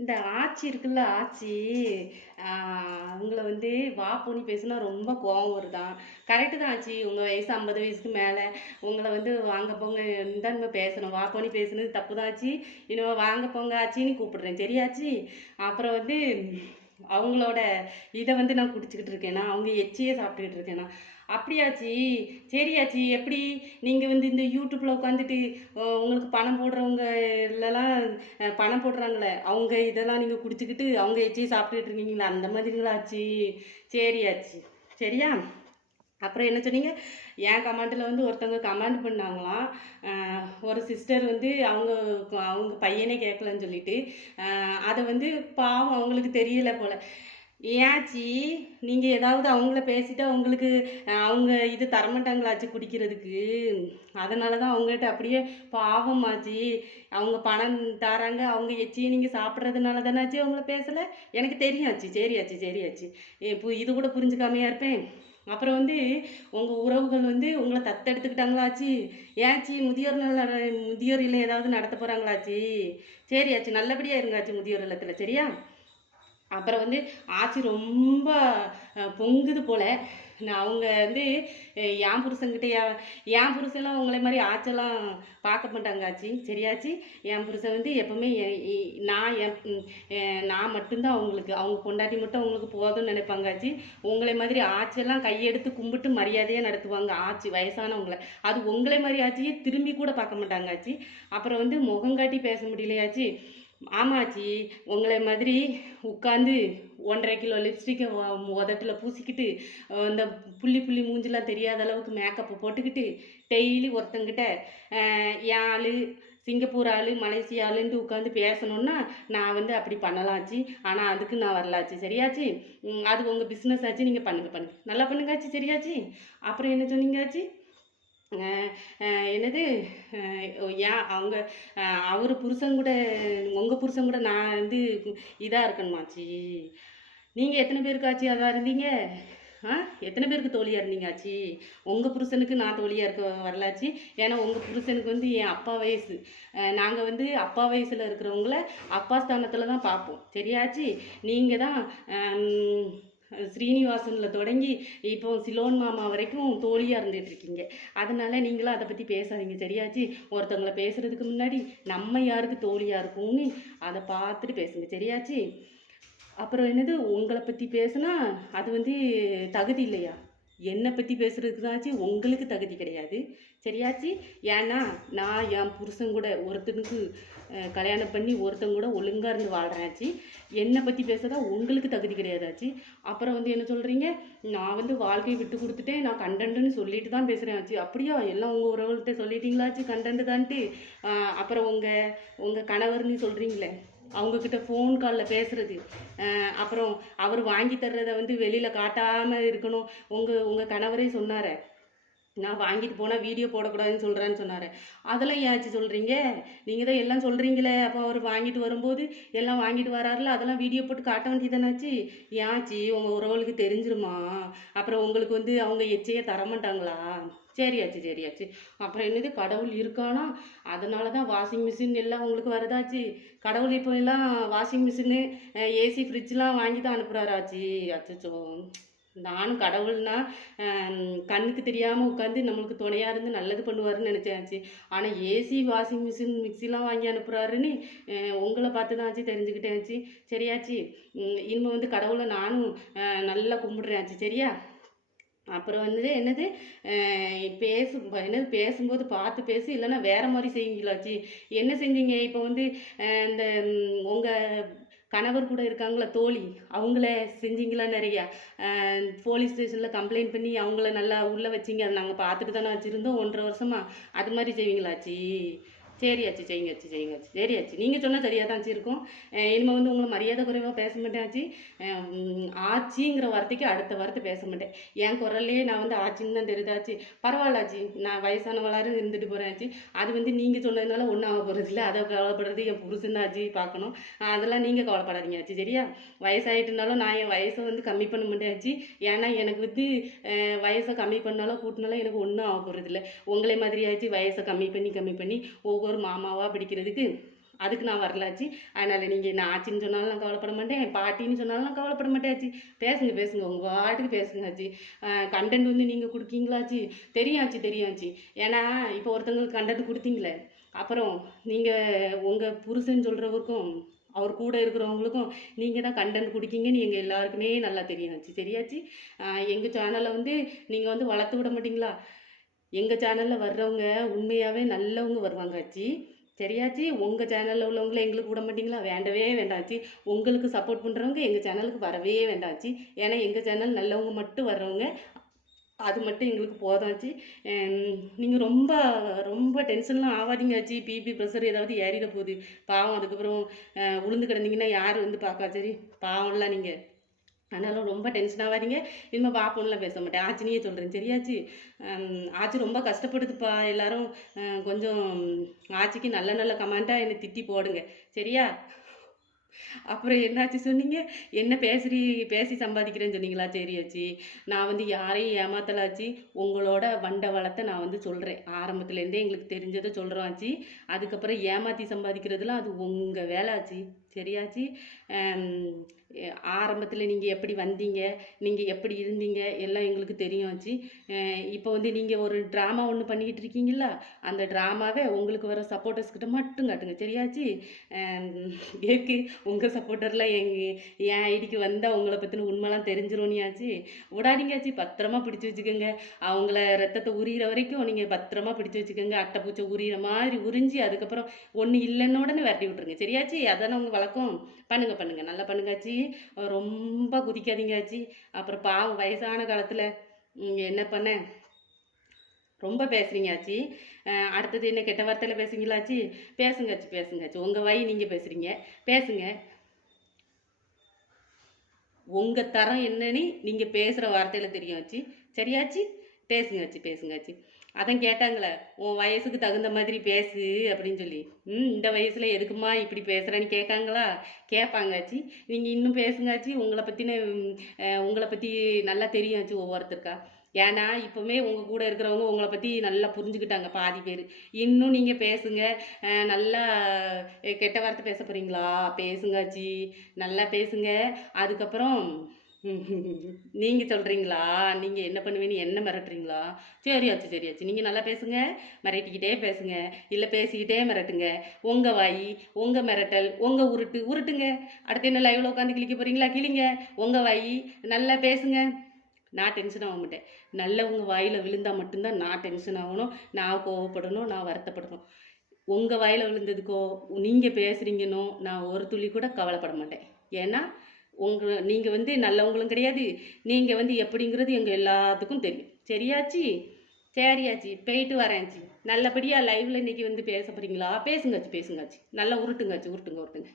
இந்த ஆச்சி இருக்குல்ல ஆச்சி உங்களை வந்து வா போனி பேசுனா ரொம்ப கோவம் வருதான் கரெக்டு தான் ஆச்சி. உங்கள் வயசு ஐம்பது வயசுக்கு மேலே உங்களை வந்து வாங்க போங்க தான் நம்ம பேசணும். வா போனி பேசுனது தப்பு தான் ஆச்சி. இன்னும் வாங்க போங்க ஆச்சின்னு கூப்பிடுறேன். சரியாச்சி அப்புறம் வந்து அவங்களோட இதை வந்து நான் குடிச்சிக்கிட்டு இருக்கேனா? அவங்க எச்சியே சாப்பிட்டுக்கிட்டு இருக்கேனா? அப்படியாச்சி சரியாச்சி எப்படி? நீங்கள் வந்து இந்த யூடியூப்பில் உட்காந்துட்டு உங்களுக்கு பணம் போடுறவங்க இல்லைலாம் பணம் போடுறாங்களே அவங்க இதெல்லாம் நீங்கள் குடிச்சிக்கிட்டு அவங்க எச்சி சாப்பிட்டுட்டு இருக்கீங்களா? அந்த மாதிரிங்களா ஆச்சி? ஆச்சு. சரியா? அப்புறம் என்ன சொன்னீங்க? என் கமெண்ட்டில் வந்து ஒருத்தவங்க கமெண்ட் பண்ணாங்களாம். ஒரு சிஸ்டர் வந்து அவங்க அவங்க பையனே கேட்கலன்னு சொல்லிட்டு அதை வந்து பாவம் அவங்களுக்கு தெரியல போல. ஏன்ச்சி நீங்கள் ஏதாவது அவங்கள பேசிட்டு அவங்களுக்கு அவங்க இது தரமாட்டாங்களாச்சு குடிக்கிறதுக்கு? அதனால தான் அவங்ககிட்ட அப்படியே பாவமாச்சு. அவங்க பணம் தராங்க அவங்க எச்சியை நீங்கள் சாப்பிட்றதுனால தானாச்சு அவங்கள பேசலை? எனக்கு தெரியாச்சு. சரியாச்சு சரியாச்சு. இப்போ இது கூட புரிஞ்சுக்காமையா இருப்பேன். அப்புறம் வந்து உங்கள் உறவுகள் வந்து உங்களை தத்தெடுத்துக்கிட்டாங்களாச்சு? ஏன்ச்சி முதியோர் நல முதியோர் இல்லை ஏதாவது நடத்த போகிறாங்களாச்சி சரியாச்சு. நல்லபடியாக இருங்காச்சு முதியோர் இல்லத்தில். சரியா? அப்புறம் வந்து ஆச்சி ரொம்ப பொங்குது போல. நான் அவங்க வந்து என் புருஷன்கிட்ட என் புருஷன்லாம் உங்களை மாதிரி ஆச்செல்லாம் பார்க்க மாட்டாங்க ஆச்சி. சரியாச்சி என் புருஷன் வந்து எப்பவுமே நான் என் நான் மட்டும்தான் அவங்களுக்கு அவங்க பொண்டாட்டி மட்டும் அவங்களுக்கு போதும்னு நினைப்பாங்க ஆச்சி. உங்களை மாதிரி ஆச்செல்லாம் கையெடுத்து கும்பிட்டு மரியாதையாக நடத்துவாங்க ஆச்சி வயசானவங்களை. அது உங்களை மாதிரி ஆச்சியே திரும்பி கூட பார்க்க மாட்டாங்க ஆச்சி. அப்புறம் வந்து முகங்காட்டி பேச முடியலையாச்சி ஆமாச்சி உங்களை மாதிரி உட்காந்து ஒன்றரை கிலோ லிப்ஸ்டிக்கை உதட்டில் பூசிக்கிட்டு இந்த புள்ளி புள்ளி மூஞ்சிலாம் தெரியாத அளவுக்கு மேக்கப்பு போட்டுக்கிட்டு டெய்லி ஒருத்தங்கிட்ட அஹ் என் ஆள் சிங்கப்பூர் ஆளு மலேசியா ஆளுன்ட்டு உட்காந்து பேசணுன்னா நான் வந்து அப்படி பண்ணலாச்சு ஆனால் அதுக்கு நான் வரலாச்சு சரியாச்சு? அது உங்கள் பிஸ்னஸ் ஆச்சு. நீங்கள் பண்ணுங்க பண்ணுங்க. நல்லா பண்ணுங்காச்சு சரியாச்சு? அப்புறம் என்ன சொன்னீங்காச்சு? என்னது? யா ஏன் அவங்க அவர் புருஷன் கூட உங்கள் புருஷன் கூட நான் வந்து இதாக இருக்கணுமாச்சி நீங்கள் எத்தனை பேருக்காச்சி அதாக இருந்தீங்க? ஆ எத்தனை பேருக்கு தோழியாக இருந்தீங்காச்சி உங்கள் புருஷனுக்கு நான் தோழியாக இருக்க வரலாச்சு ஏன்னா உங்கள் புருஷனுக்கு வந்து என் அப்பா வயசு. நாங்கள் வந்து அப்பா வயசில் இருக்கிறவங்கள அப்பா ஸ்தானத்தில் தான் பார்ப்போம். சரியாச்சு நீங்கள் தான் ஸ்ரீனிவாசனில் தொடங்கி இப்போ சிலோன் மாமா வரைக்கும் தோழியாக இருந்துகிட்டு இருக்கீங்க அதனால நீங்களும் அதை பற்றி பேசாதீங்க சரியாச்சு? ஒருத்தவங்கள பேசுகிறதுக்கு முன்னாடி நம்ம யாருக்கு தோழியாக இருக்கும்னு அதை பார்த்துட்டு பேசுங்க சரியாச்சு? அப்புறம் என்னது உங்களை பற்றி பேசுனா அது வந்து தகுதி இல்லையா? என்னை பற்றி பேசுறதுக்கு உங்களுக்கு தகுதி கிடையாது. சரியாச்சு? ஏன்னா நான் என் புருஷன் கூட ஒருத்தனுக்கு கல்யாணம் பண்ணி ஒருத்தன் கூட ஒழுங்காக இருந்து வாழ்கிறேன்ச்சி என்னை பற்றி பேசுகிறதா உங்களுக்கு தகுதி கிடையாதாச்சு? அப்புறம் வந்து என்ன சொல்கிறீங்க நான் வந்து வாழ்க்கையை விட்டு கொடுத்துட்டேன். நான் கண்டன்ட்டுன்னு சொல்லிட்டு தான் பேசுகிறேன் ஆச்சு. அப்படியா? எல்லாம் உங்கள் உறவுகள்கிட்ட சொல்லிட்டீங்களாச்சு? கண்டன்ட் தான்ட்டு அப்புறம் உங்கள் உங்கள் கணவர்னு சொல்கிறீங்களே அவங்கக்கிட்ட ஃபோன் காலில் பேசுகிறது அப்புறம் அவர் வாங்கி தர்றதை வந்து வெளியில் காட்டாமல் இருக்கணும். உங்கள் உங்கள் கணவரே சொன்னார். நான் வாங்கிட்டு போனால் வீடியோ போடக்கூடாதுன்னு சொல்கிறேன்னு சொன்னார். அதெல்லாம் ஏச்சு சொல்கிறீங்க நீங்கள் தான் எல்லாம் சொல்கிறீங்களே அப்போ அவர் வாங்கிட்டு வரும்போது எல்லாம் வாங்கிட்டு வராருல அதெல்லாம் வீடியோ போட்டு காட்ட வேண்டியதானாச்சு ஏச்சி உங்கள் உறவுகளுக்கு தெரிஞ்சிருமா? அப்புறம் உங்களுக்கு வந்து அவங்க எச்சையே தரமாட்டாங்களா? சரியாச்சு சரியாச்சு அப்புறம் என்னது? கடவுள் இருக்கானா? அதனால தான் வாஷிங் மிஷின் எல்லாம் உங்களுக்கு வருதாச்சு? கடவுள் இப்போ எல்லாம் வாஷிங் மிஷினு ஏசி ஃப்ரிட்ஜ்லாம் வாங்கி தான் அனுப்புகிறாராச்சு அச்சச்சோ. நானும் கடவுள்னா கண்ணுக்கு தெரியாமல் உட்காந்து நம்மளுக்கு துணையாக இருந்து நல்லது பண்ணுவாருன்னு நினச்சாச்சு. ஆனால் ஏசி வாஷிங் மிஷின் மிக்சிலாம் வாங்கி அனுப்புகிறாருன்னு உங்களை பார்த்து தான் ஆச்சு தெரிஞ்சுக்கிட்டேன்ச்சு சரியாச்சு. இனிமேல் வந்து கடவுளை நானும் நல்லா கும்பிடுறேன்ச்சு. சரியா? அப்புறம் வந்து என்னது? பேசு என்னது? பேசும்போது பார்த்து பேசு இல்லைன்னா வேறு மாதிரி செய்வீங்களாச்சு என்ன செஞ்சீங்க? இப்போ வந்து இந்த உங்கள் கணவர் கூட இருக்காங்களா தோழி அவங்கள செஞ்சீங்களா நிறையா? போலீஸ் ஸ்டேஷனில் கம்ப்ளைண்ட் பண்ணி அவங்கள நல்லா உள்ளே வச்சிங்க அதை நாங்கள் பார்த்துட்டு தானே வச்சுருந்தோம் ஒன்றரை வருஷமா. அது மாதிரி செய்வீங்களாச்சி சரியாச்சு செய்யுங்காச்சு செய்யுங்காச்சு சரியாச்சு நீங்கள் சொன்னால் சரியாக தான் இருக்கும். இனிமேல் வந்து உங்களை மரியாதை குறைவாக பேச மாட்டேன் ஆச்சிங்கிற வார்த்தைக்கு அடுத்த வார்த்தை பேச மாட்டேன். என் குரல்லையே நான் வந்து ஆச்சின்னு தான் தெரியுதாச்சு பரவாயில்ல ஆச்சி நான் வயசானவளாரும் இருந்துட்டு போகிறேன் ஆச்சு அது வந்து நீங்கள் சொன்னதுனால ஒன்றும் ஆக போகிறது இல்லை அதை கவலைப்படுறது என் புருஷன் ஆச்சு பார்க்கணும். அதெல்லாம் நீங்கள் கவலைப்படாதீங்க ஆச்சு சரியா? வயசாகிட்டுனாலும் நான் என் வயசை வந்து கம்மி பண்ண மாட்டேன் ஆச்சு ஏன்னா எனக்கு வந்து வயசை கம்மி பண்ணாலும் கூட்டினாலும் எனக்கு ஒன்றும் ஆக போகிறது இல்லை உங்களே மாதிரி ஆச்சு வயசை கம்மி பண்ணி கம்மி பண்ணி ஒவ்வொரு ஒரு மாமாவாக பிடிக்கிறதுக்கு. அதுக்கு நான் வரலாச்சு. அதனால் நீங்கள் என்ன ஆச்சின்னு சொன்னாலும் நான் கவலைப்பட மாட்டேன் பாட்டின்னு சொன்னாலும் நான் கவலைப்பட மாட்டேன் பேசுங்க பேசுங்க உங்கள் பாட்டுக்கு பேசுங்க ஆச்சு கண்டென்ட் வந்து நீங்கள் கொடுக்கீங்களாச்சு. தெரியும் தெரியாச்சு. தெரியும் ஏன்னா இப்போ ஒருத்தங்களுக்கு கண்டென்ட் கொடுத்தீங்களே. அப்புறம் நீங்கள் உங்கள் புருஷன் சொல்கிறவருக்கும் அவர் கூட இருக்கிறவங்களுக்கும் நீங்கள் தான் கண்டென்ட் கொடுக்கீங்கன்னு எங்கள் எல்லாருக்குமே நல்லா தெரியும் சரியாச்சு? எங்கள் சேனலை வந்து நீங்கள் வந்து வளர்த்து விட மாட்டீங்களா? எங்கள் சேனலில் வர்றவங்க உண்மையாகவே நல்லவங்க வருவாங்க ஆச்சி. சரியாச்சி உங்கள் சேனலில் உள்ளவங்கள எங்களுக்கு விட மாட்டீங்களா? வேண்டவே வேண்டாச்சு உங்களுக்கு சப்போர்ட் பண்ணுறவங்க எங்கள் சேனலுக்கு வரவே வேண்டாச்சு ஏன்னா எங்கள் சேனல் நல்லவங்க மட்டும் வர்றவங்க அது மட்டும் எங்களுக்கு போதாச்சு நீங்கள் ரொம்ப ரொம்ப டென்ஷன்லாம் ஆகாதீங்காச்சு பிபி ப்ரெஷர் ஏதாவது ஏறிட போகுது. பாவம் அதுக்கப்புறம் உளுந்து கிடந்தீங்கன்னா யார் வந்து பார்க்கா சரி பாவம்லாம் நீங்கள் அதனால ரொம்ப டென்ஷன் ஆகாதீங்க இனிமேல் பாப்போம்லாம் பேச மாட்டேன். ஆச்சினியே சொல்கிறேன் சரியாச்சு? ஆச்சி ரொம்ப கஷ்டப்படுதுப்பா எல்லாரும். கொஞ்சம் ஆச்சிக்கு நல்ல நல்ல கமெண்ட்டாக என்னை திட்டி போடுங்க. சரியா? அப்புறம் என்னாச்சு சொன்னீங்க? என்ன பேசுறி பேசி சம்பாதிக்கிறேன்னு சொன்னீங்களா? சரியாச்சி. நான் வந்து யாரையும் ஏமாத்தலாச்சு உங்களோட வண்ட வளத்தை நான் வந்து சொல்கிறேன் ஆரம்பத்துலேருந்தே எங்களுக்கு தெரிஞ்சதை சொல்கிறோம் ஆச்சி. அதுக்கப்புறம் ஏமாற்றி சம்பாதிக்கிறதுலாம் அது உங்கள் வேலை ஆச்சு. சரியாச்சு? ஆரம்பத்தில் நீங்கள் எப்படி வந்தீங்க? நீங்கள் எப்படி இருந்தீங்க? எல்லாம் எங்களுக்கு தெரியும் வச்சு இப்போ வந்து நீங்கள் ஒரு ட்ராமா ஒன்று பண்ணிக்கிட்டு இருக்கீங்களா அந்த ட்ராமாவை உங்களுக்கு வர சப்போர்ட்டர்ஸ் கிட்ட மட்டும் காட்டுங்க. சரியாச்சு ஏக்கு உங்கள் சப்போர்ட்டர்லாம் எங்கள் என் ஐடிக்கு வந்தால் உங்களை பற்றின உண்மைலாம் தெரிஞ்சிரும்னியாச்சு விடாதீங்காச்சு பத்திரமா பிடிச்சி வச்சுக்கோங்க. அவங்கள ரத்தத்தை உரியிற வரைக்கும் நீங்கள் பத்திரமா பிடிச்சி வச்சுக்கோங்க. அட்டைப்பூச்சை உரியிற மாதிரி உறிஞ்சி அதுக்கப்புறம் ஒன்று இல்லைன்னு உடனே விரட்டி விட்ருங்க சரியாச்சு அதானே உங்கள் வழக்கம். பண்ணுங்க பண்ணுங்க. நல்லா பண்ணுங்காச்சி ரொம்ப குதிக்காதீங்க ஆச்சி அப்புறம் பாவம் வயசான காலத்தில் என்ன பண்ண? ரொம்ப பேசுறீங்க ஆச்சி அஹ் அடுத்தது என்ன கெட்ட வார்த்தையில் பேசுங்களாச்சி பேசுங்காச்சி பேசுங்காச்சி உங்கள் வாய் நீங்கள் பேசுகிறீங்க பேசுங்க. உங்கள் தரம் என்னன்னு நீங்கள் பேசுகிற வார்த்தையில் தெரியும் ஆச்சி சரியாச்சி பேசுங்காச்சி பேசுங்காச்சி அதான் கேட்டாங்களே உன் வயசுக்கு தகுந்த மாதிரி பேசு அப்படின்னு சொல்லி. ம் இந்த வயசில் எதுக்குமா இப்படி பேசுகிறேன்னு கேட்காங்களா? கேட்பாங்காச்சி நீங்கள் இன்னும் பேசுங்காச்சி உங்களை பற்றின உங்களை பற்றி நல்லா தெரியும் ஆச்சு ஒவ்வொருத்தருக்கா. ஏன்னா இப்போவுமே உங்கள் கூட இருக்கிறவங்க உங்களை பற்றி நல்லா புரிஞ்சுக்கிட்டாங்க பாதி பேர். இன்னும் நீங்கள் பேசுங்க நல்லா கெட்ட வார்த்தை பேச போகிறீங்களா பேசுங்காச்சி நல்லா பேசுங்க. அதுக்கப்புறம் நீங்கள் சொல்கிறீங்களா நீங்கள் என்ன பண்ணுவீன்னு என்ன மிரட்டுறீங்களா? சரியாச்சு சரியாச்சு நீங்கள் நல்லா பேசுங்க மிரட்டிக்கிட்டே பேசுங்க. இல்லை பேசிக்கிட்டே மிரட்டுங்க. உங்கள் வாய் உங்கள் மிரட்டல் உங்கள் உருட்டு உருட்டுங்க. அடுத்து என்ன லைவில் உட்காந்து கிளிக்க போகிறீங்களா கிளிங்க உங்கள் வாய் நல்லா பேசுங்க. நான் டென்ஷன் ஆக மாட்டேன். நல்லவங்க வாயில் விழுந்தால் மட்டும்தான் நான் டென்ஷன் ஆகணும். நான் கோவப்படணும் நான் வருத்தப்படணும். உங்கள் வாயில் விழுந்ததுக்கோ நீங்கள் பேசுகிறீங்கன்னோ நான் ஒரு துளி கூட கவலைப்பட மாட்டேன். ஏன்னா உங்கள் நீங்கள் வந்து நல்லவங்களும் கிடையாது. நீங்கள் வந்து எப்படிங்கிறது எங்கள் எல்லாத்துக்கும் தெரியும். சரியாச்சி? சரியாச்சி. போயிட்டு வரேன்ச்சி நல்லபடியாக லைவில் இன்னைக்கு வந்து பேச போகிறீங்களா பேசுங்காச்சு பேசுங்காச்சு நல்லா உருட்டுங்காச்சு உருட்டுங்க உருட்டுங்க.